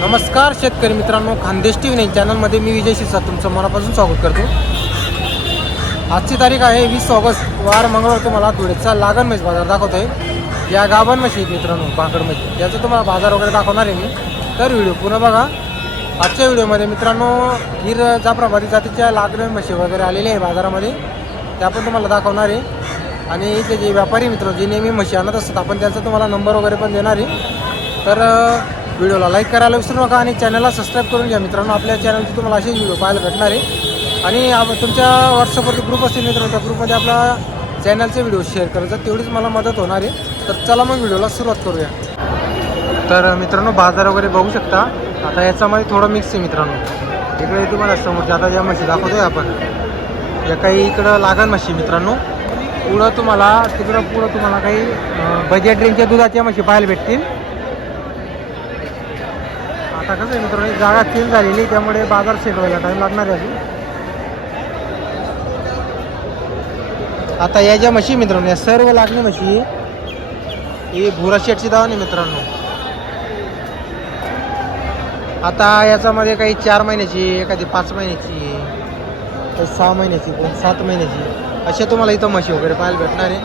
नमस्कार शेतकरी मित्रांनो खानदेश टी व्ही चॅनलमध्ये मी विजय शिरसा तुमचं मनापासून स्वागत करतो. आजची तारीख आहे वीस ऑगस्ट वार मंगळवार तुम्हाला धुळेचा लागण म्हैस बाजार दाखवतोय. या गाभण म्हशी मित्रांनो भाकड म्हशी त्याचं तुम्हाला बाजार वगैरे दाखवणार आहे मी. तर व्हिडिओ पुन्हा बघा. आजच्या व्हिडिओमध्ये मित्रांनो हीर जाफराबादी जातीच्या लागण म्हशी वगैरे आलेल्या आहे बाजारामध्ये त्या पण तुम्हाला दाखवणार आहे. आणि इथे जे व्यापारी मित्र जे नेहमी म्हशी आणत असतात आपण त्याचा तुम्हाला नंबर वगैरे पण देणार आहे. तर व्हिडिओला लाईक करायला विसरू नका आणि चॅनलला सबस्क्राईब करून घ्या. मित्रांनो आपल्या चॅनलचे तुम्हाला असेच व्हिडिओ पाहायला भेटणार आहे. आणि आप- तुमच्या व्हॉट्सअपवरती ग्रुप असतील मित्रांनो त्या ग्रुपमध्ये आपला चॅनलचे व्हिडिओ शेअर करायचा तेवढीच मला मदत होणार आहे. तर चला मग व्हिडिओला सुरुवात करूया. तर मित्रांनो बाजार वगैरे बघू शकता. आता याच्यामध्ये थोडं मिक्स आहे मित्रांनो. इकडे तुम्हाला समोरच्या आता ज्या म्हशी दाखवतोय आपण. या काही इकडं लागण म्हशी मित्रांनो. पुढं तुम्हाला तिकडं पुढं तुम्हाला काही बजेट रेंजच्या दुधाच्या म्हशी पाहायला भेटतील. आता कसं आहे मित्रांनो. जागा चेंज झालेली त्यामुळे बाजार सेट व्हायला टाईम लागणार आहे अजून. आता या ज्या म्हशी मित्रांनो या सर्व लागणी म्हशी ही भुरा शेटची दावा नाही मित्रांनो. आता याच्यामध्ये काही चार महिन्याची एखादी पाच महिन्याची काही सहा महिन्याची कोण सात महिन्याची अशा तुम्हाला इथं म्हशी वगैरे पाहायला भेटणार आहे.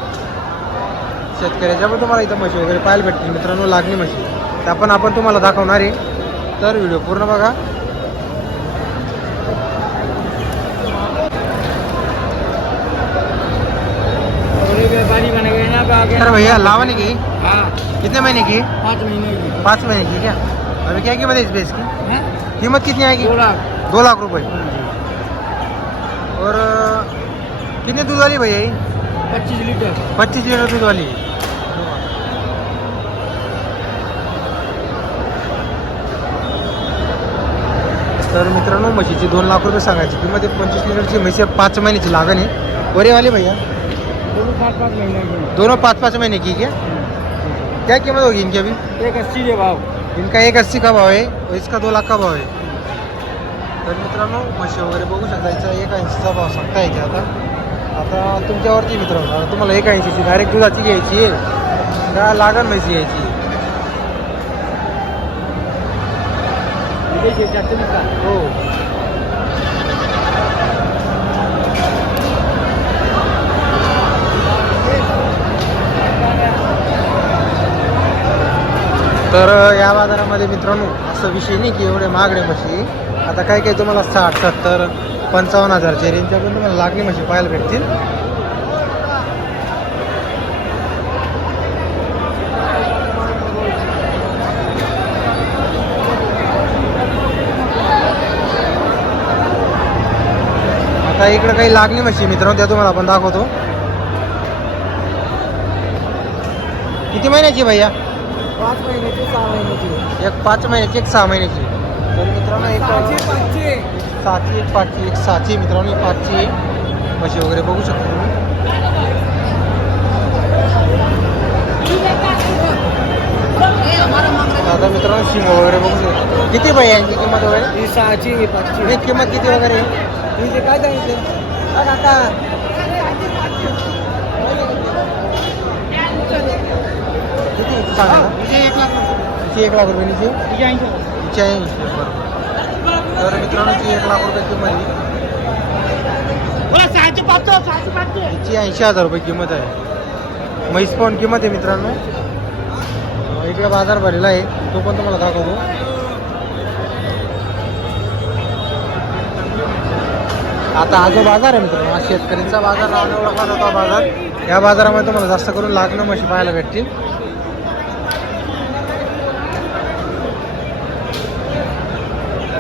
शेतकऱ्याच्या पण तुम्हाला इथं म्हशी वगैरे पाहायला भेटतील मित्रांनो लागणी म्हशी त्या पण आपण तुम्हाला दाखवणार आहे. तर व्हिडिओ पूर्ण बघा. आगे तर भैया लावा नहीं की. हाँ. कितने महीने की? पाँच महीने की. पाँच महीने की क्या? अभी क्या कीमत है इस बेस की? कीमत कितनी आएगी? दो लाख। दो लाख रुपए। और कितने दूध वाली भैया ये? पच्चीस लीटर। पच्चीस लीटर दूध वाली। तर मित्रांनो म्हशीची दोन लाख रुपये सांगायची. किंमत आहे पंचवीस लिटरची. म्हशी पाच महिन्याची लागण आहे. बरे वाले भैया? दोनों पाँच पाँच महीने की दोनों पाँच पाँच महीने की? क्या क्या कीमत होगी इनकी अभी? एक अस्सी के भाव। इनका एक अस्सी का भाव आहे और इसका दो लाख का भाव आहे तर मित्रांनो म्हशी वगैरे बघू शकता याचा एक ऐंशीचा भाव सांगता येते आता. आता तुमच्यावरती मित्रांनो आता तुम्हाला एक ऐंशीची डायरेक्ट दुधाची घ्यायची आहे. का लागण म्हशी घ्यायची आहे? का? हो. तर या बाजारामध्ये मित्रांनो असं विषय नाही की एवढे महागडे म्हशी. आता काही काही तुम्हाला साठ सत्तर पंचावन्न हजारच्या रेंजच्या पण तुम्हाला लागली म्हशी पाहायला भेटतील. आता इकडे काही लागणी म्हशी मित्रांनो त्या तुम्हाला आपण दाखवतो किती महिन्याची भैया? पाँच महीने की सहा महीने की। एक पाच महिन्याची एक सहा महिन्याची तर मित्रांनो एक पाँच एक सहाची एक सहाची मित्रांनो एक म्हशी वगैरे बघू शकता तुम्ही आता मित्रांनो शिंग वगैरे बघू शकता किती भैया यांची किंमत वगैरे सहाची पाचची किंमत किती वगैरे ही जे काय सांगितले? हा काका किती सांगा ना? एक लाख हिची एक लाख रुपये हिची हिचे ऐंशी हिची ऐंशी बरोबर. तर मित्रांनो हिची एक लाख रुपये किंमत आहे. बोला सहाशे पाच सहाशे पाच हिची ऐंशी हजार रुपये किंमत आहे. म्हैस पण किंमत आहे मित्रांनो. इकडे बाजार भरलेला आहे. तो पण तुम्हाला दाखवतो. आता हा जो बाजार आहे मित्रांनो हा शेतकऱ्यांचा बाजार एवढा ओळखला जातो बाजार. या बाजारामध्ये तुम्हाला जास्त करून लागणं म्हशी पाहायला भेटतील.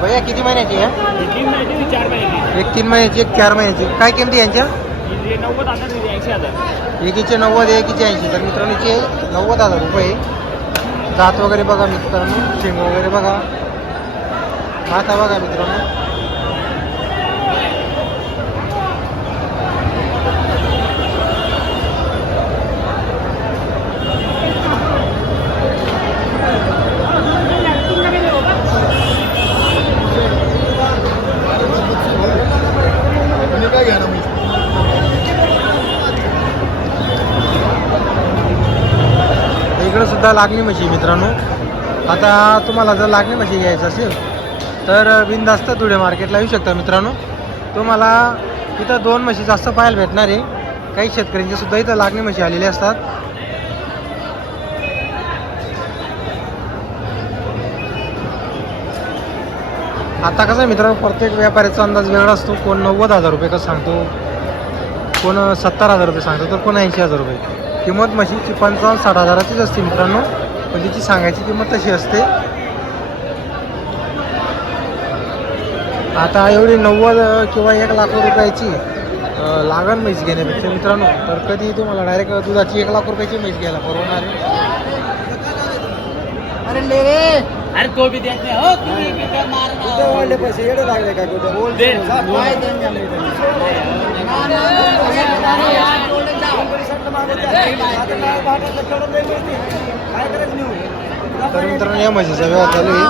भैया किती महिन्याची आहे? एक तीन महिन्याची एक चार महिन्याची. काय किमती यांच्या? एकीचे नव्वद एकीचे ऐंशी. तर मित्रांनीचे नव्वद हजार रुपये. दात वगैरे बघा मित्रांनो शेंग वगैरे बघा. माता बघा मित्रांनो. सुद्धा लागली म्हशी मित्रांनो. आता तुम्हाला जर लागणी म्हशी घ्यायचं असेल तर बिनधास्त धुळे मार्केटला येऊ शकता मित्रांनो. तुम्हाला इथं दोन म्हशी जास्त पाहायला भेटणार आहे. काही शेतकऱ्यांची सुद्धा इथं लागणी म्हशी आलेली असतात. आता कसं आहे मित्रांनो प्रत्येक व्यापाऱ्याचा अंदाज वेगळा असतो. कोण नव्वद हजार रुपये कसं सांगतो कोण सत्तर हजार रुपये सांगतो तर कोण ऐंशी हजार रुपये. किंमत म्हशीची पंचावन्न साठ हजाराचीच असते मित्रांनो. पण तिची सांगायची किंमत तशी असते. आता एवढी नव्वद किंवा एक लाख रुपयाची लागण म्हैस घेण्यापेक्षा मित्रांनो तर कधी तुम्हाला डायरेक्ट दुधाची एक लाख रुपयाची म्हैस घ्यायला परवडणार अरे ले रे! अरे तो भी देते हो. पैसे? लागले कुठे. तर मित्रांनो या म्हशीचा व्यवहार चालू आहे.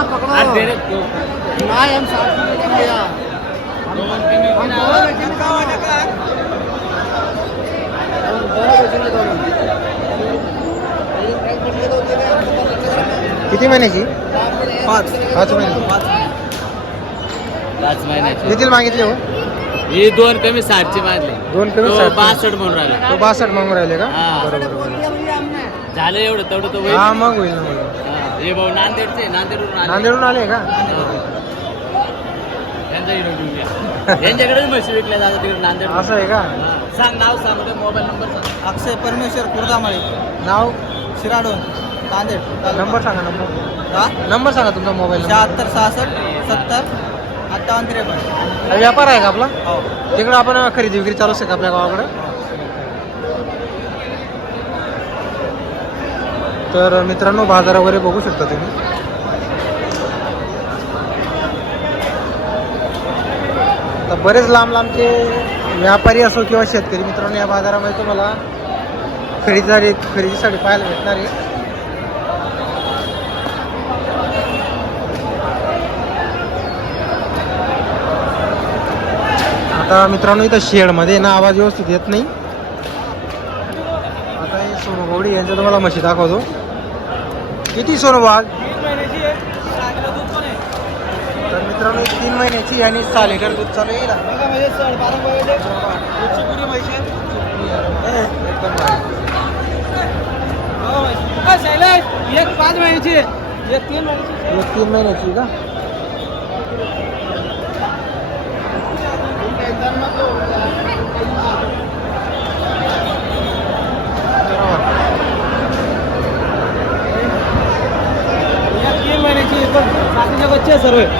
किती महिन्याची? पाच. पाच महिन्याची पाच. महिन्याची. किती मागितले हो? ही दोन कमी साठची मारली. दोन कमी तो साठची. बासष्ट म्हणून राहिला. तो बासष्ट मागून राहिले का? हा. बरोबर बरोबर. झालं एवढं तेवढं तो होईल. हा मग होईल ना होईल. हा, हे भाऊ नांदेडचे नांदेडवरून आले. नांदेडून आले का? त्यांचा इकडे घेऊन घ्या. यांच्याकडेच म्हशी विकल्या जातात तिकडे नांदेड असं आहे का. सांग नाव सांग मोबाईल नंबर सांग. अक्षय परमेश्वर कुर्दामाळे नाव? शिराडोन नांदेड. नंबर सांगा नंबर. हा? नंबर सांगा तुमचा मोबाईल नंबर. शहात्तर सहासष्ट सत्तर हा व्यापार आहे का आपला? हो. तिकडं आपण खरेदी विक्री चालू असते का आपल्या गावाकडे? तर मित्रांनो बाजार वगैरे बघू शकता तुम्ही. आता बरेच लांब लांबचे व्यापारी असो किंवा शेतकरी मित्रांनो या बाजारामध्ये तुम्हाला खरेदीसाठी खरेदीसाठी पाहायला भेटणार आहे. आता मित्रांनो इथं शेडमध्ये ना आवाज व्यवस्थित येत नाही. आता हे सोनू गवडी यांचं तुम्हाला म्हशी दाखवतो. किती सोनू आज? तर मित्रांनो तीन महिन्याची आणि सहा लिटर दूध चालू येईल. एक तीन महिन्याची का एक तीन महिन्याची पण बाकीचे बच्चे आहे सर्व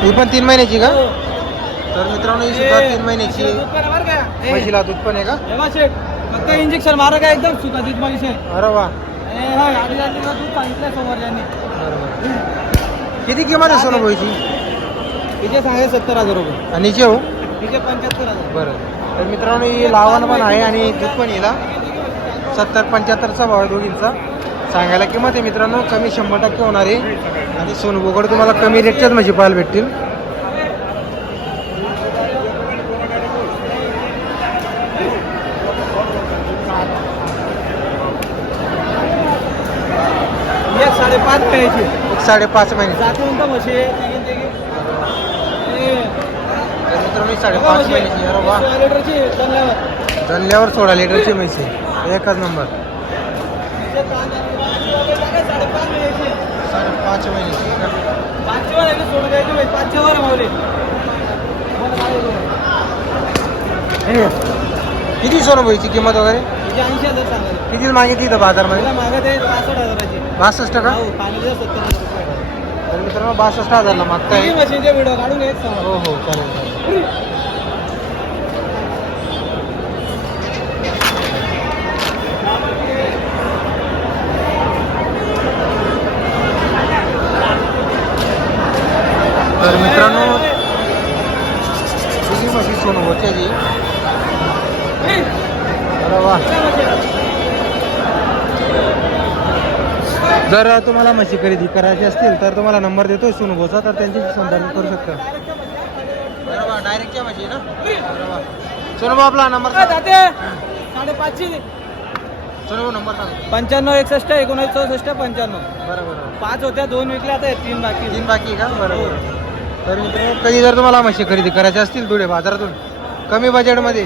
ही पण तीन महिन्याची का? तर मित्रांनो ही सुद्धा तीन महिन्याची म्हशीला दूध पण आहे का? फक्त इंजेक्शन मारा का एकदम सुका दूध मागितलं अरे वा. किती किंमत आहे सोनू भाईची तिचे सांगे सत्तर हजार रुपये. आणि हिचे हो? तिचे पंच्याहत्तर हजार. बरं. तर मित्रांनो ही लावण पण आहे आणि दूध पण हिला सत्तर पंच्याहत्तरचा भाव दोघींचा. सांगायला किंमत आहे मित्रांनो कमी शंभर टक्के होणार आहे. आणि सोनभोगड तुम्हाला कमी रेटच्याच म्हशी पाहायला भेटतील साडेपाच एक साडेपाच महिने. म्हशी तिघी तिघी हे, तर मित्रांनो ही साडेपाच. महिन्याची अरे वा सोळा लिटरची म्हशी एकच नंबर. तिचे कांदा- साडेपाच महिन्याची साडेपाच महिन्याची का? पाचशे वर आहे किती सोनभईची किंमत वगैरे? किती मागितली इथं बाजारमध्ये? बासष्ट का? हो तर मित्रांनो बासष्ट हजारला मागताय. हो हो चालेल. तर मित्रांनो तुझी म्हशी सोनू होते जी जर तुम्हाला म्हशी खरेदी करायची असतील तर तुम्हाला नंबर देतो सोनूभोचा तर त्यांच्याशी संपर्क करू शकता. डायरेक्टच्या म्हशी ना बरोबर सोनूभा आपला नंबर साडेपाचशे चलो नंबर सांगा. पंच्याण्णव एकसष्ट एकोणीस चौसष्ट पंच्याण्णव. बरं बरं पाच होत्या दोन विकल्या आता आहेत तीन बाकी. तीन बाकी का? बरं बरं तर मित्रांनो कधी जर तुम्हाला म्हशी खरेदी करायची असतील धुळे बाजारातून कमी बजेटमध्ये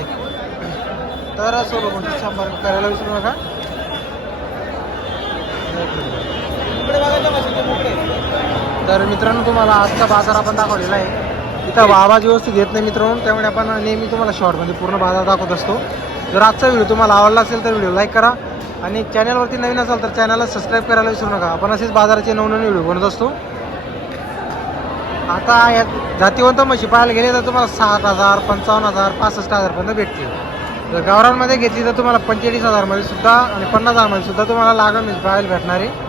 तर सोलो म्हणजे संपर्क करायला विसरू नका. तर मित्रांनो तुम्हाला आजचा बाजार आपण दाखवलेला आहे. इथं आवाज व्यवस्थित घेत नाही मित्रांनो त्यामुळे आपण नेहमी तुम्हाला शॉर्टमध्ये पूर्ण बाजार दाखवत असतो. जर आजचा व्हिडिओ तुम्हाला आवडला असेल तर व्हिडिओ लाईक करा आणि चॅनलवरती नवीन असाल तर चॅनलला सबस्क्राईब करायला विसरू नका. आपण असेच बाजाराचे नवनवीन व्हिडिओ बनवत असतो. आता या जातीवंत म्हशी पाहायला गेले तर तुम्हाला सात हजार पंचावन्न हजार पासष्ट हजारपर्यंत भेटते जर गावरांमध्ये घेतली तर तुम्हाला पंचेचाळीस हजारमध्ये सुद्धा आणि पन्नास हजारमध्ये सुद्धा तुम्हाला लागण पाहायला भेटणार आहे.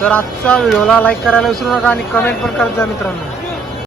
तर आजचा व्हिडिओला लाईक करायला विसरू नका आणि कमेंट पण करत जा मित्रांनो.